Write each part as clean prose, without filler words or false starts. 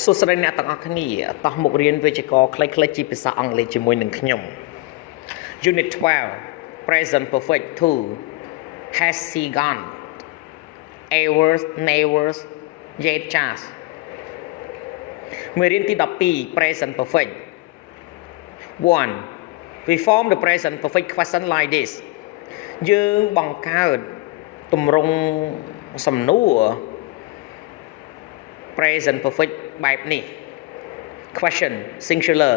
សួស្តីអ្នកទាំងអស់គ្នាតោះមករៀនវិជ្ជាករខ្លីៗជាភាសាអង់គ្លេសជាមួយនឹងខ្ញុំ Unit 12 Present Perfect 2 Has she gone ever never yet just មេរៀនទី12 Present Perfect 1 We form the present perfect question like this យើងបង្កើតទម្រង់សំណួរ present perfect បែបនេះ question singular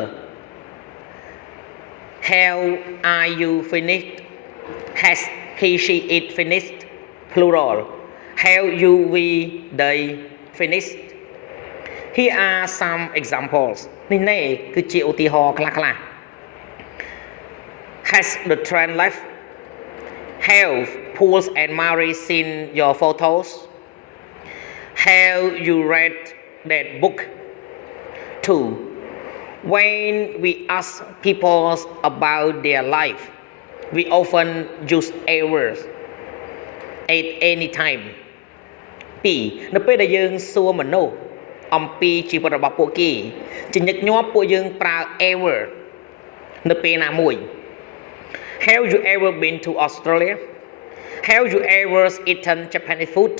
Have are you finished has he she it finished plural have you we they finished Here are some examples នេះគឺជាឧទាហរណ៍ខ្លះៗ Has the trend left Have Paul and Mary seen your photos Have you read that book? 2. When we ask people about their life, we often use ever at any time. 2. នៅពេលដែលយើងសួរមនុស្សអំពីជីវិតរបស់ពួកគេជាញឹកញាប់ពួកយើងប្រើ ever នៅពេលណាមួយ Have you ever been to Australia? Have you ever eaten Japanese food?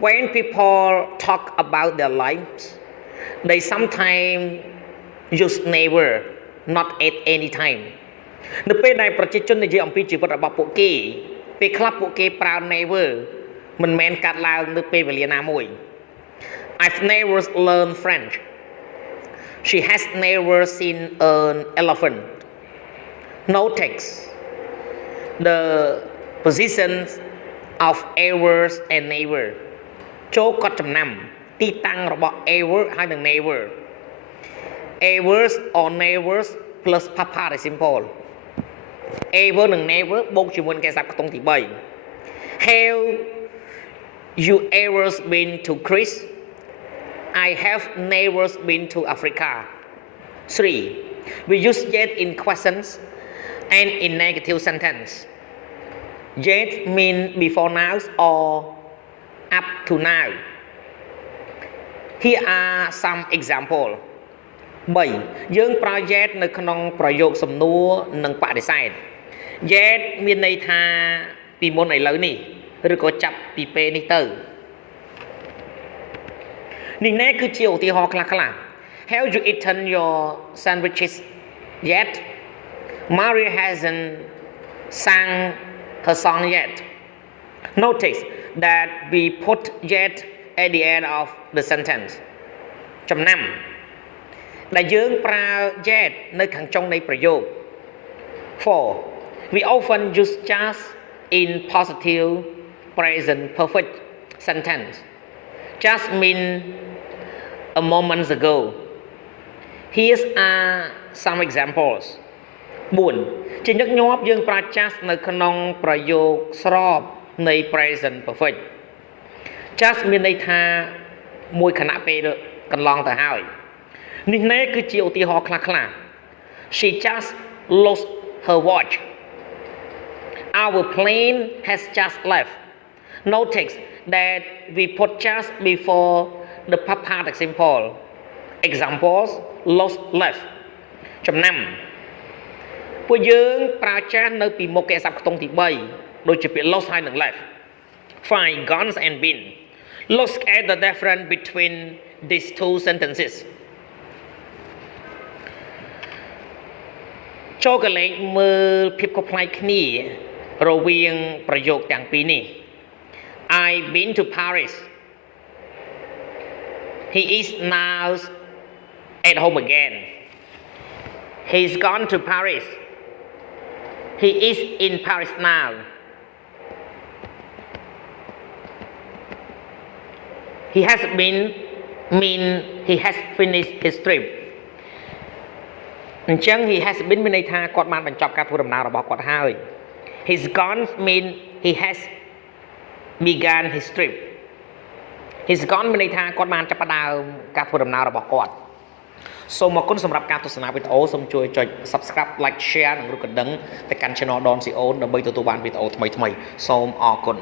When people talk about their lives, they sometimes use never, not at any time. នៅពេលដែលប្រជាជននិយាយអំពីជីវិតរបស់ពួកគេពេលខ្លះពួកគេប្រើ never មិនមែនកាត់ឡើងនៅពេលវេលាណាមួយ I've never learned French. She has never seen an elephant. No text. The positions of ever and never ចូលកត់ចំណាំទីតាំងរបស់ ever ហើយនិង never ever or never plus past participle ever និង never បូកជាមួយនឹងគេសព្ទខ្ទង់ទី3 Have you ever been to Greece I have never been to Africa 3 We use yet in questions and in negative sentence Yet mean before now or up to now. Here are some example 3 យើងប្រើ yet នៅក្នុងប្រយោគសំណួរនិងបដិសេធ yet មានន័យថាពីមុនឥឡូវនេះឬក៏ចាប់ពីពេលនេះទៅនេះគឺជាឧទាហរណ៍ខ្លះៗ Have you eaten your sandwiches yet? Maria hasn't sang her song yet. Notice that we put yet at the end of the sentence ចំណាំដែលយើងប្រើ yet នៅខាងចុងនៃប្រយោគ 4 We often use just in positive present perfect sentence just mean a moment ago Here are some examples 4ជាញឹកញាប់យើងប្រើ just នៅក្នុងប្រយោគស្របនៃ present perfect just មានន័យថាមួយខណៈពេលកន្លងទៅហើយនេះគឺជាឧទាហរណ៍ខ្លះៗ She just lost her watch Our plane has just left Notice that we put just before the past participle Examples lost left ចំណាំពួកយើងប្រើ just នៅពីមុខគេសព្ទខ្ទង់ទី3ដូចជាពាក្យ lost ហើយនិង left 5 guns and bin Look at the difference between these two sentences ចូលកលែងមើលភាពខុសប្លែកគ្នារវាងប្រយោគទាំងពីរនេះ I've been to Paris He is now at home again He's gone to Paris He is in Paris now He has been mean he has finished his trip អញ្ចឹង he has been មានន័យថាគាត់បានបញ្ចប់ការធ្វើដំណើររបស់គាត់ហើយ He's gone mean he has begun his trip He's gone មានន័យថាគាត់បានចាប់ផ្ដើមការធ្វើដំណើររបស់គាត់សូមអរគុណសម្រាប់ការទស្សនាវីដេអូសូមជួយចុច Subscribe Like Share និងរូបកណ្ដឹងទៅកាន់ Channel Don CO ដើម្បីទទួលបានវីដេអូថ្មីៗសូមអរគុណ